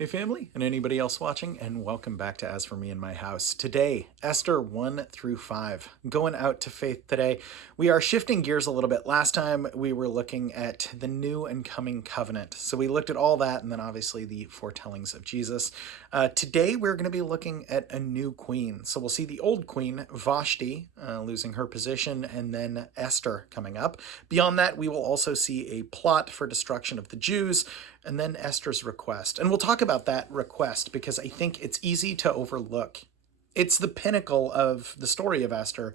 Hey family, and anybody else watching, and welcome back to As For Me in My House. Today, Esther 1 through 5. Going out to faith today. We are shifting gears a little bit. Last time we were looking at the new and coming covenant. So we looked at all that and then obviously the foretellings of Jesus. Today we're going to be looking at a new queen. So we'll see the old queen, Vashti, losing her position, and then Esther coming up. Beyond that, we will also see a plot for destruction of the Jews, and then Esther's request. And we'll talk about that request because I think it's easy to overlook. It's the pinnacle of the story of Esther,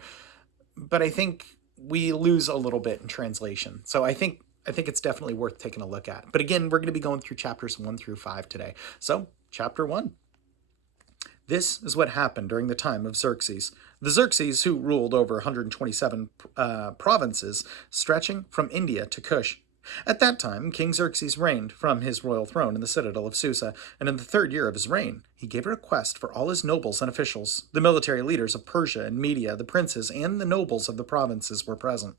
but I think we lose a little bit in translation. So I think it's definitely worth taking a look at. But again, we're going to be going through chapters 1 through 5 today. So, chapter 1. This is what happened during the time of Xerxes. The Xerxes, who ruled over 127 provinces, stretching from India to Cush. At that time, King Xerxes reigned from his royal throne in the citadel of Susa, and in the 3rd year of his reign, he gave a request for all his nobles and officials. The military leaders of Persia and Media, the princes, and the nobles of the provinces were present.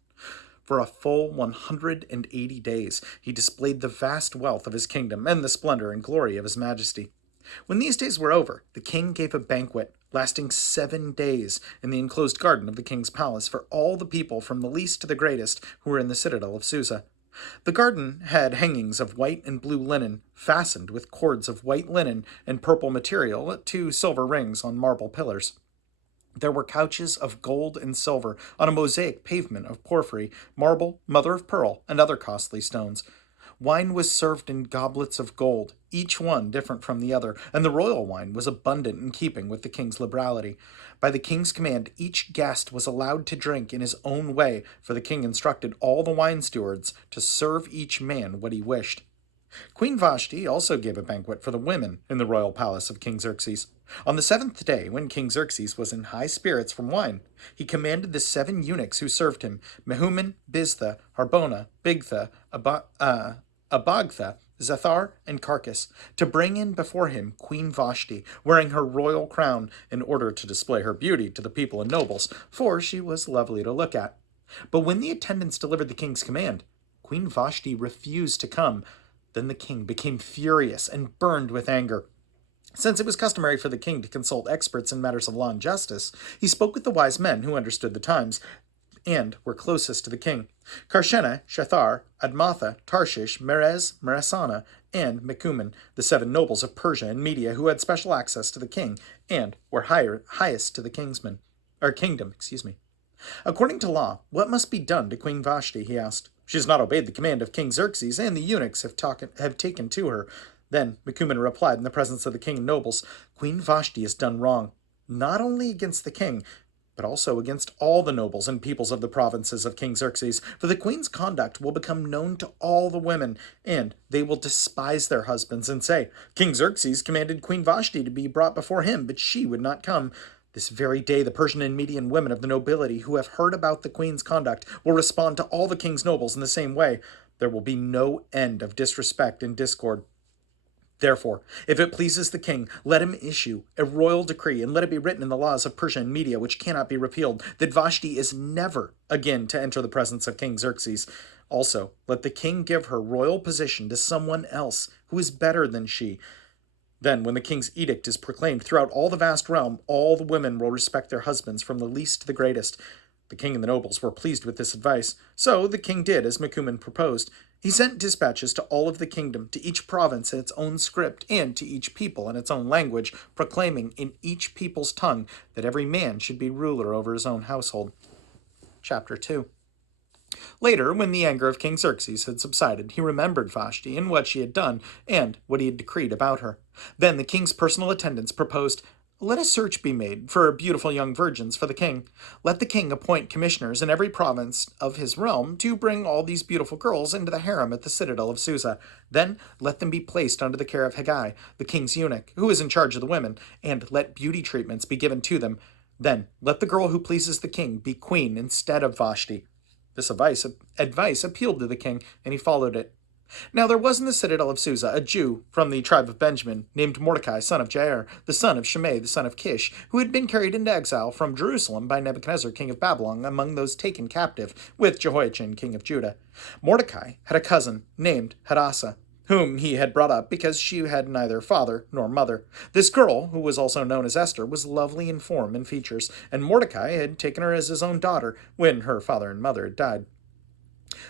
For a full 180 days, he displayed the vast wealth of his kingdom and the splendor and glory of his majesty. When these days were over, the king gave a banquet lasting 7 days in the enclosed garden of the king's palace for all the people from the least to the greatest who were in the citadel of Susa. The garden had hangings of white and blue linen, fastened with cords of white linen and purple material to silver rings on marble pillars. There were couches of gold and silver on a mosaic pavement of porphyry, marble, mother of pearl, and other costly stones. Wine was served in goblets of gold, each one different from the other, and the royal wine was abundant in keeping with the king's liberality. By the king's command, each guest was allowed to drink in his own way, for the king instructed all the wine stewards to serve each man what he wished. Queen Vashti also gave a banquet for the women in the royal palace of King Xerxes. On the 7th day, when King Xerxes was in high spirits from wine, he commanded the 7 eunuchs who served him, Mehuman, Biztha, Harbona, Bigtha, Abagtha, Zethar, and Carcass, to bring in before him Queen Vashti, wearing her royal crown in order to display her beauty to the people and nobles, for she was lovely to look at. But when the attendants delivered the king's command, Queen Vashti refused to come. Then the king became furious and burned with anger. Since it was customary for the king to consult experts in matters of law and justice, he spoke with the wise men who understood the times and were closest to the king: Karshena, Shethar, Admatha, Tarshish, Merez, Meresana, and Mekumen, the 7 nobles of Persia and Media who had special access to the king and were highest to the kingdom. According to law, what must be done to Queen Vashti, he asked. She has not obeyed the command of King Xerxes, and the eunuchs have taken to her. Then Mekumen replied in the presence of the king and nobles, Queen Vashti has done wrong, not only against the king, but also against all the nobles and peoples of the provinces of King Xerxes, for the queen's conduct will become known to all the women, and they will despise their husbands and say, King Xerxes commanded Queen Vashti to be brought before him, but she would not come. This very day, the Persian and Median women of the nobility who have heard about the queen's conduct will respond to all the king's nobles in the same way. There will be no end of disrespect and discord. Therefore, if it pleases the king, let him issue a royal decree, and let it be written in the laws of Persia and Media, which cannot be repealed, that Vashti is never again to enter the presence of King Xerxes. Also, let the king give her royal position to someone else who is better than she. Then, when the king's edict is proclaimed throughout all the vast realm, all the women will respect their husbands from the least to the greatest. The king and the nobles were pleased with this advice, so the king did as Mekumen proposed. He sent dispatches to all of the kingdom, to each province in its own script, and to each people in its own language, proclaiming in each people's tongue that every man should be ruler over his own household. Chapter 2. Later, when the anger of King Xerxes had subsided, he remembered Vashti and what she had done, and what he had decreed about her. Then the king's personal attendants proposed, let a search be made for beautiful young virgins for the king. Let the king appoint commissioners in every province of his realm to bring all these beautiful girls into the harem at the citadel of Susa. Then let them be placed under the care of Haggai, the king's eunuch, who is in charge of the women, and let beauty treatments be given to them. Then let the girl who pleases the king be queen instead of Vashti. This advice appealed to the king, and he followed it. Now there was in the citadel of Susa a Jew from the tribe of Benjamin, named Mordecai, son of Jair, the son of Shimei, the son of Kish, who had been carried into exile from Jerusalem by Nebuchadnezzar, king of Babylon, among those taken captive with Jehoiachin, king of Judah. Mordecai had a cousin named Hadassah. whom he had brought up because she had neither father nor mother. This girl, who was also known as Esther, was lovely in form and features, and Mordecai had taken her as his own daughter when her father and mother had died.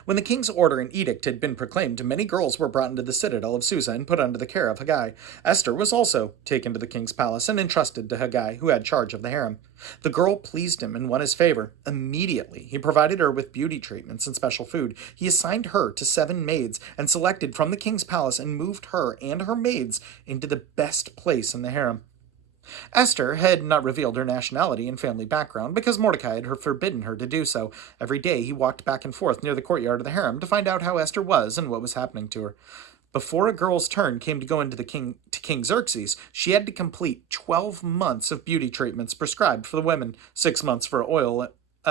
When the king's order and edict had been proclaimed, many girls were brought into the citadel of Susa and put under the care of Haggai. Esther was also taken to the king's palace and entrusted to Haggai, who had charge of the harem. The girl pleased him and won his favor. Immediately, he provided her with beauty treatments and special food. He assigned her to 7 maids and selected from the king's palace and moved her and her maids into the best place in the harem. Esther had not revealed her nationality and family background because Mordecai had forbidden her to do so. Every day he walked back and forth near the courtyard of the harem to find out how Esther was and what was happening to her. Before a girl's turn came to go into King Xerxes, she had to complete 12 months of beauty treatments prescribed for the women, 6 months for oil,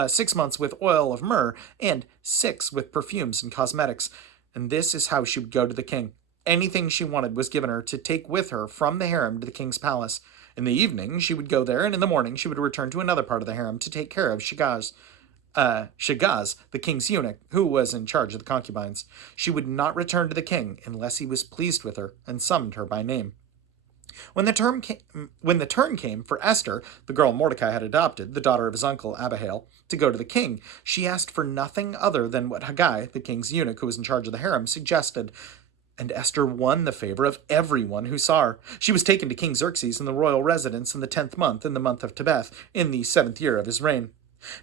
6 months with oil of myrrh, and 6 with perfumes and cosmetics. And this is how she would go to the king. Anything she wanted was given her to take with her from the harem to the king's palace. In the evening, she would go there, and in the morning, she would return to another part of the harem to take care of Shagaz, the king's eunuch, who was in charge of the concubines. She would not return to the king unless he was pleased with her and summoned her by name. When the turn came for Esther, the girl Mordecai had adopted, the daughter of his uncle Abihail, to go to the king, she asked for nothing other than what Haggai, the king's eunuch who was in charge of the harem, suggested. And Esther won the favor of everyone who saw her. She was taken to King Xerxes in the royal residence in the 10th month, in the month of Tebeth, in the 7th year of his reign.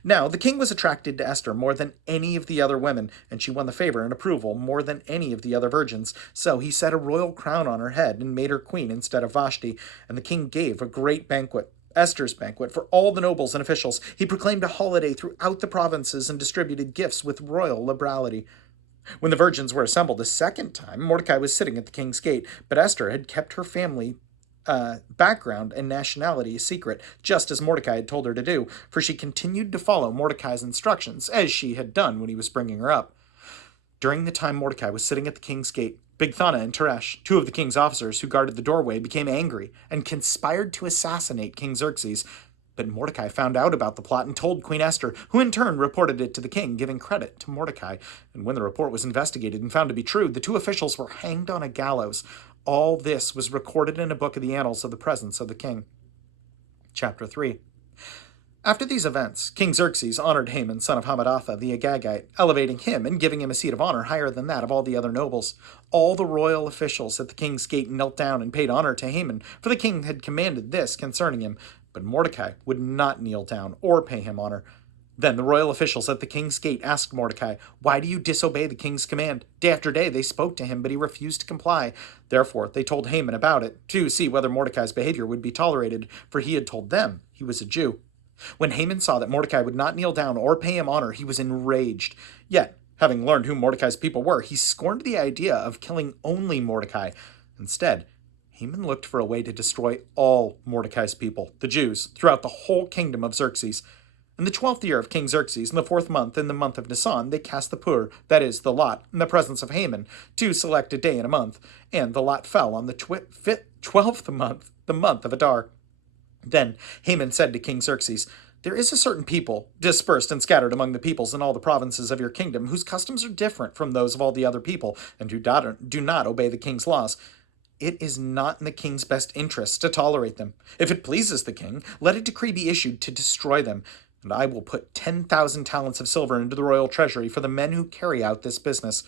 Now, the king was attracted to Esther more than any of the other women, and she won the favor and approval more than any of the other virgins. So he set a royal crown on her head and made her queen instead of Vashti, and the king gave a great banquet. Esther's banquet for all the nobles and officials. He proclaimed a holiday throughout the provinces and distributed gifts with royal liberality. When the virgins were assembled a second time, Mordecai was sitting at the king's gate, but Esther had kept her family background and nationality a secret, just as Mordecai had told her to do, for she continued to follow Mordecai's instructions, as she had done when he was bringing her up. During the time Mordecai was sitting at the king's gate, Bigthana and Teresh, 2 of the king's officers who guarded the doorway, became angry and conspired to assassinate King Xerxes. But Mordecai found out about the plot and told Queen Esther, who in turn reported it to the king, giving credit to Mordecai. And when the report was investigated and found to be true, the 2 officials were hanged on a gallows. All this was recorded in a book of the annals of the presence of the king. Chapter 3. After these events, King Xerxes honored Haman, son of Hammedatha the Agagite, elevating him and giving him a seat of honor higher than that of all the other nobles. All the royal officials at the king's gate knelt down and paid honor to Haman, for the king had commanded this concerning him. But Mordecai would not kneel down or pay him honor. Then the royal officials at the king's gate asked Mordecai, "Why do you disobey the king's command?" Day after day they spoke to him, but he refused to comply. Therefore they told Haman about it, to see whether Mordecai's behavior would be tolerated, for he had told them he was a Jew. When Haman saw that Mordecai would not kneel down or pay him honor, he was enraged. Yet, having learned who Mordecai's people were, he scorned the idea of killing only Mordecai. Instead, Haman looked for a way to destroy all Mordecai's people, the Jews, throughout the whole kingdom of Xerxes. In the 12th year of King Xerxes, in the 4th month, in the month of Nisan, they cast the pur, that is, the lot, in the presence of Haman, to select a day in a month, and the lot fell on the 12th month, the month of Adar. Then Haman said to King Xerxes, "There is a certain people, dispersed and scattered among the peoples in all the provinces of your kingdom, whose customs are different from those of all the other people, and who do not obey the king's laws. It is not in the king's best interest to tolerate them. If it pleases the king, let a decree be issued to destroy them, and I will put 10,000 talents of silver into the royal treasury for the men who carry out this business."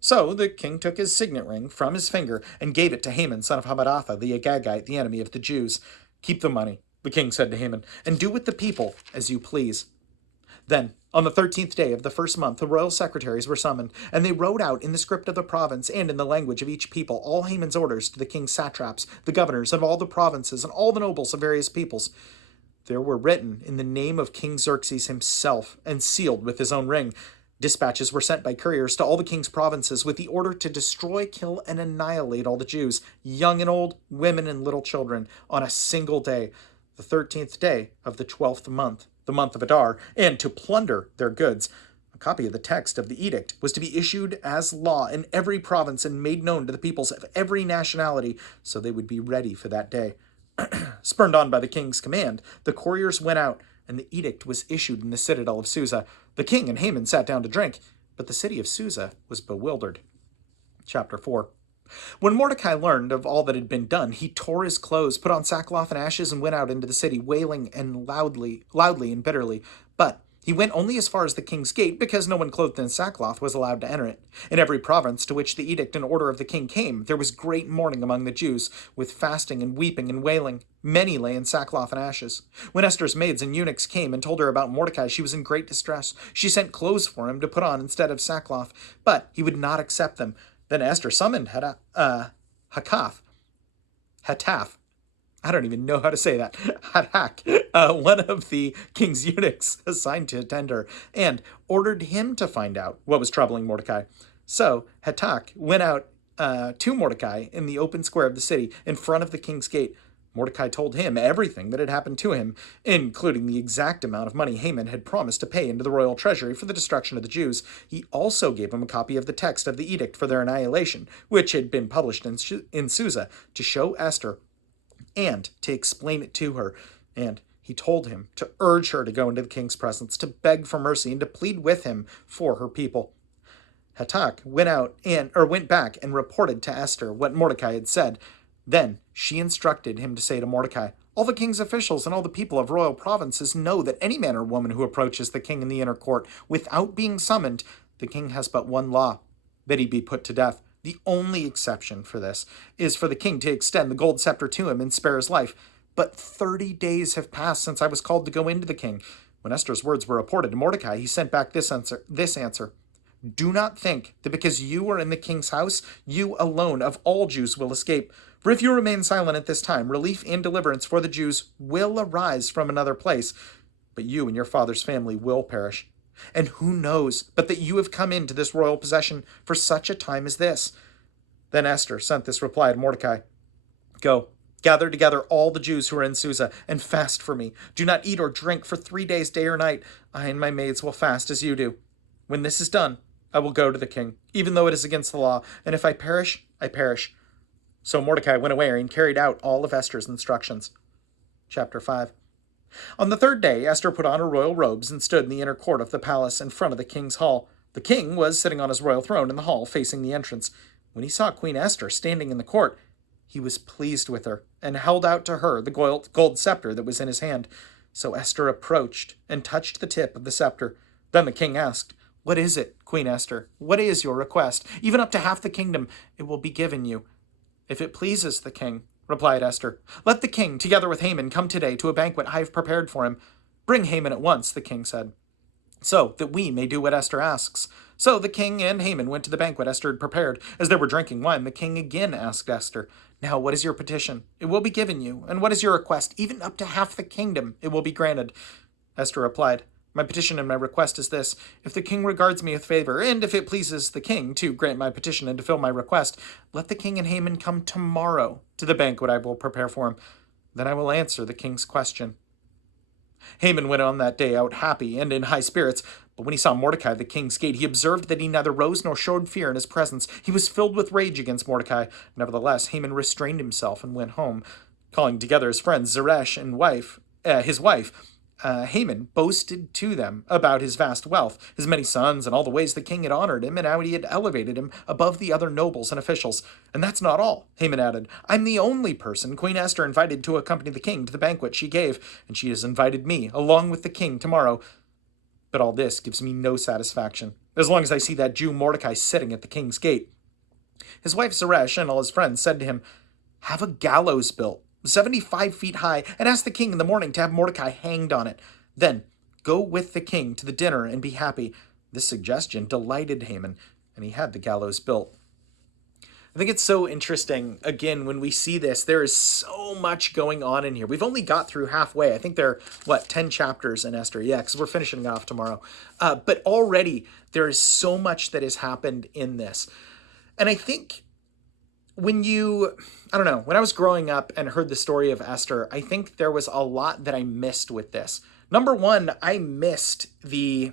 So the king took his signet ring from his finger and gave it to Haman, son of Hammedatha, the Agagite, the enemy of the Jews. "Keep the money," the king said to Haman, "and do with the people as you please." Then, on the 13th day of the 1st month, the royal secretaries were summoned, and they wrote out in the script of the province and in the language of each people all Haman's orders to the king's satraps, the governors of all the provinces, and all the nobles of various peoples. There were written in the name of King Xerxes himself, and sealed with his own ring. Dispatches were sent by couriers to all the king's provinces with the order to destroy, kill, and annihilate all the Jews, young and old, women and little children, on a single day, the 13th day of the 12th month, the month of Adar, and to plunder their goods. A copy of the text of the edict was to be issued as law in every province and made known to the peoples of every nationality, so they would be ready for that day. Spurred on by the king's command, the couriers went out, and the edict was issued in the citadel of Susa. The king and Haman sat down to drink, but the city of Susa was bewildered. Chapter 4. When Mordecai learned of all that had been done, he tore his clothes, put on sackcloth and ashes, and went out into the city, wailing and loudly and bitterly. But he went only as far as the king's gate, because no one clothed in sackcloth was allowed to enter it. In every province to which the edict and order of the king came, there was great mourning among the Jews, with fasting and weeping and wailing. Many lay in sackcloth and ashes. When Esther's maids and eunuchs came and told her about Mordecai, she was in great distress. She sent clothes for him to put on instead of sackcloth, but he would not accept them. Then Esther summoned Hakath, Hatath, I don't even know how to say that, Hathach, one of the king's eunuchs assigned to attend her, and ordered him to find out what was troubling Mordecai. So Hathach went out to Mordecai in the open square of the city, in front of the king's gate. Mordecai told him everything that had happened to him, including the exact amount of money Haman had promised to pay into the royal treasury for the destruction of the Jews. He also gave him a copy of the text of the edict for their annihilation, which had been published in Susa, to show Esther and to explain it to her. And he told him to urge her to go into the king's presence, to beg for mercy, and to plead with him for her people. Hathach went back and reported to Esther what Mordecai had said. Then she instructed him to say to Mordecai, "All the king's officials and all the people of royal provinces know that any man or woman who approaches the king in the inner court without being summoned, the king has but one law, that he be put to death. The only exception for this is for the king to extend the gold scepter to him and spare his life. But 30 days have passed since I was called to go into the king." When Esther's words were reported to Mordecai, he sent back this answer: "Do not think that because you are in the king's house, you alone of all Jews will escape. For if you remain silent at this time, relief and deliverance for the Jews will arise from another place, but you and your father's family will perish. And who knows but that you have come into this royal possession for such a time as this?" Then Esther sent this reply to Mordecai: "Go, gather together all the Jews who are in Susa, and fast for me. Do not eat or drink for 3 days, day or night. I and my maids will fast as you do. When this is done, I will go to the king, even though it is against the law, and if I perish, I perish." So Mordecai went away and carried out all of Esther's instructions. Chapter 5. On the third day, Esther put on her royal robes and stood in the inner court of the palace in front of the king's hall. The king was sitting on his royal throne in the hall facing the entrance. When he saw Queen Esther standing in the court, he was pleased with her and held out to her the gold scepter that was in his hand. So Esther approached and touched the tip of the scepter. Then the king asked, "What is it, Queen Esther? What is your request? Even up to half the kingdom, it will be given you." "If it pleases the king," replied Esther, "let the king, together with Haman, come today to a banquet I have prepared for him." "Bring Haman at once," the king said, "so that we may do what Esther asks." So the king and Haman went to the banquet Esther had prepared. As they were drinking wine, the king again asked Esther, "Now what is your petition? It will be given you. And what is your request? Even up to half the kingdom, it will be granted." Esther replied, "My petition and my request is this: if the king regards me with favor, and if it pleases the king to grant my petition and to fill my request, let the king and Haman come tomorrow to the banquet I will prepare for him. Then I will answer the king's question." Haman went on that day out happy and in high spirits, but when he saw Mordecai at the king's gate, he observed that he neither rose nor showed fear in his presence. He was filled with rage against Mordecai. Nevertheless, Haman restrained himself and went home. Calling together his friends Zeresh and his wife, Haman boasted to them about his vast wealth, his many sons, and all the ways the king had honored him, and how he had elevated him above the other nobles and officials. "And that's not all," Haman added. "I'm the only person Queen Esther invited to accompany the king to the banquet she gave, and she has invited me, along with the king, tomorrow. But all this gives me no satisfaction, as long as I see that Jew Mordecai sitting at the king's gate." His wife Zeresh and all his friends said to him, "Have a gallows built, 75 feet high, and ask the king in the morning to have Mordecai hanged on it. Then go with the king to the dinner and be happy." This suggestion delighted Haman, and he had the gallows built. I think it's so interesting, again, when we see this, there is so much going on in here. We've only got through halfway. I think there are, 10 chapters in Esther? Yeah, because we're finishing off tomorrow. But already there is so much that has happened in this. And I think when I was growing up and heard the story of Esther, I think there was a lot that I missed with this. Number one, I missed the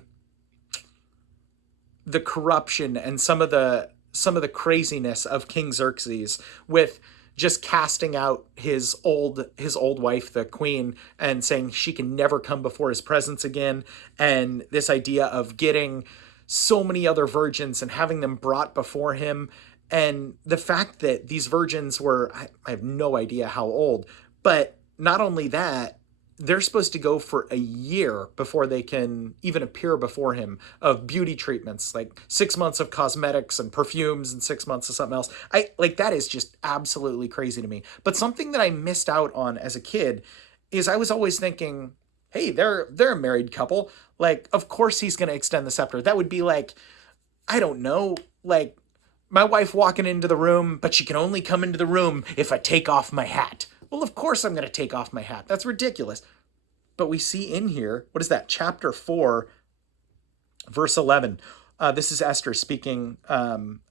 corruption and some of the craziness of King Xerxes with just casting out his old wife, the queen, and saying she can never come before his presence again, and this idea of getting so many other virgins and having them brought before him. And the fact that these virgins were, I have no idea how old, but not only that, they're supposed to go for a year before they can even appear before him, of beauty treatments, like 6 months of cosmetics and perfumes and 6 months of something else. That is just absolutely crazy to me. But something that I missed out on as a kid is I was always thinking, hey, they're a married couple. Like, of course he's going to extend the scepter. That would be like, I don't know, like my wife walking into the room, but she can only come into the room if I take off my hat. Well, of course I'm going to take off my hat. That's ridiculous. But we see in here, what is that? Chapter 4, verse 11. This is Esther speaking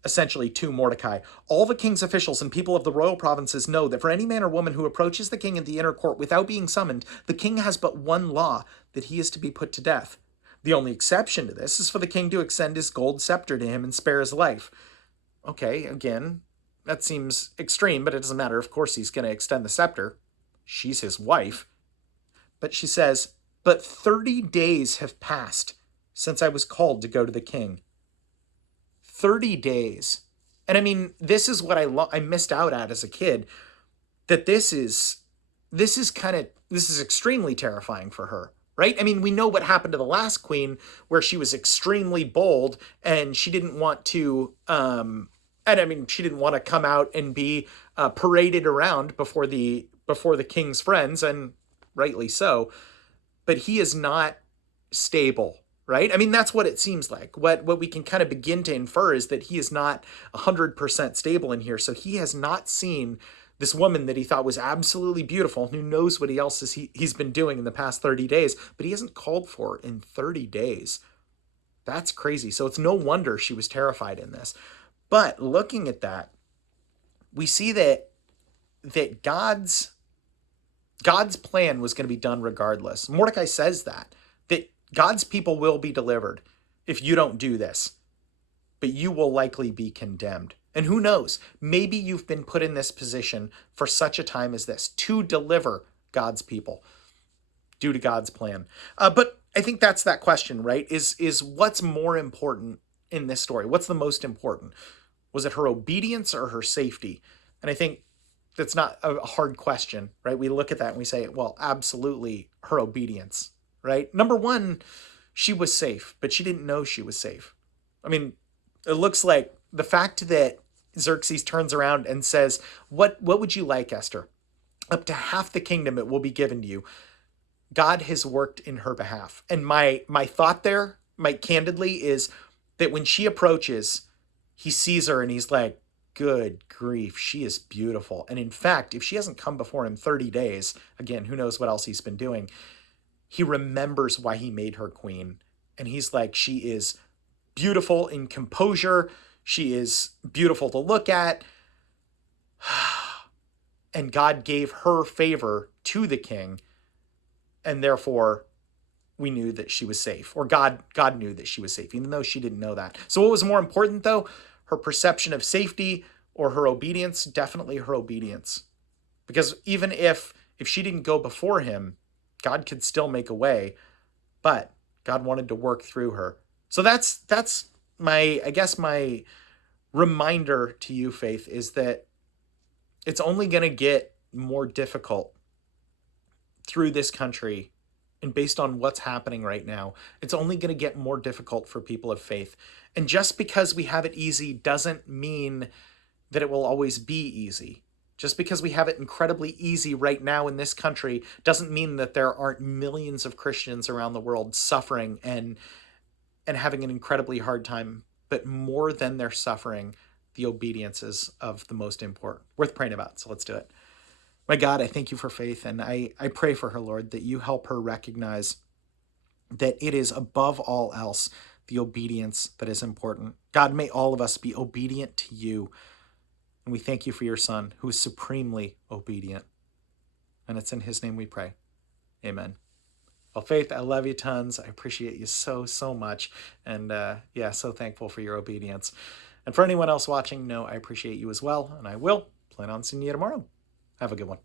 essentially to Mordecai. All the king's officials and people of the royal provinces know that for any man or woman who approaches the king in the inner court without being summoned, the king has but one law, that he is to be put to death. The only exception to this is for the king to extend his gold scepter to him and spare his life. Okay, again, that seems extreme, but it doesn't matter. Of course he's going to extend the scepter. She's his wife. But she says, but 30 days have passed since I was called to go to the king. 30 days. And I mean, this is what I missed out at as a kid, that this is extremely terrifying for her. Right? I mean, we know what happened to the last queen, where she was extremely bold and she didn't want to, she didn't want to come out and be paraded around before the king's friends, and rightly so. But he is not stable, right? I mean, that's what it seems like. What we can kind of begin to infer is that he is not 100% stable in here. So he has not seen this woman that he thought was absolutely beautiful, who knows what he's been doing in the past 30 days, but he hasn't called for in 30 days. That's crazy. So it's no wonder she was terrified in this. But looking at that, we see that God's plan was going to be done regardless. Mordecai says that God's people will be delivered if you don't do this, but you will likely be condemned. And who knows, maybe you've been put in this position for such a time as this, to deliver God's people due to God's plan. But I think that's that question, right? Is what's more important in this story? What's the most important? Was it her obedience or her safety? And I think that's not a hard question, right? We look at that and we say, well, absolutely her obedience, right? Number one, she was safe, but she didn't know she was safe. I mean, it looks like the fact that Xerxes turns around and says, what would you like, Esther? Up to half the kingdom it will be given to you. God has worked in her behalf. And my thought there, candidly, is that when she approaches, he sees her and he's like, good grief, she is beautiful. And in fact, if she hasn't come before him 30 days, again, who knows what else he's been doing, he remembers why he made her queen. And he's like, she is beautiful in composure. She is beautiful to look at. And God gave her favor to the king. And therefore, we knew that she was safe. Or God knew that she was safe, even though she didn't know that. So what was more important, though? Her perception of safety or her obedience? Definitely her obedience. Because even if she didn't go before him, God could still make a way. But God wanted to work through her. So that's my reminder to you, Faith, is that it's only going to get more difficult through this country. And based on what's happening right now, it's only going to get more difficult for people of faith. And just because we have it easy doesn't mean that it will always be easy. Just because we have it incredibly easy right now in this country doesn't mean that there aren't millions of Christians around the world suffering and having an incredibly hard time. But more than their suffering, the obedience is of the most important, worth praying about. So let's do it. My God, I thank you for Faith, and I pray for her, Lord, that you help her recognize that it is above all else the obedience that is important. God, may all of us be obedient to you, and we thank you for your Son, who is supremely obedient. And it's in his name we pray. Amen. Well, Faith, I love you tons. I appreciate you so, so much. And so thankful for your obedience. And for anyone else watching, know I appreciate you as well. And I will plan on seeing you tomorrow. Have a good one.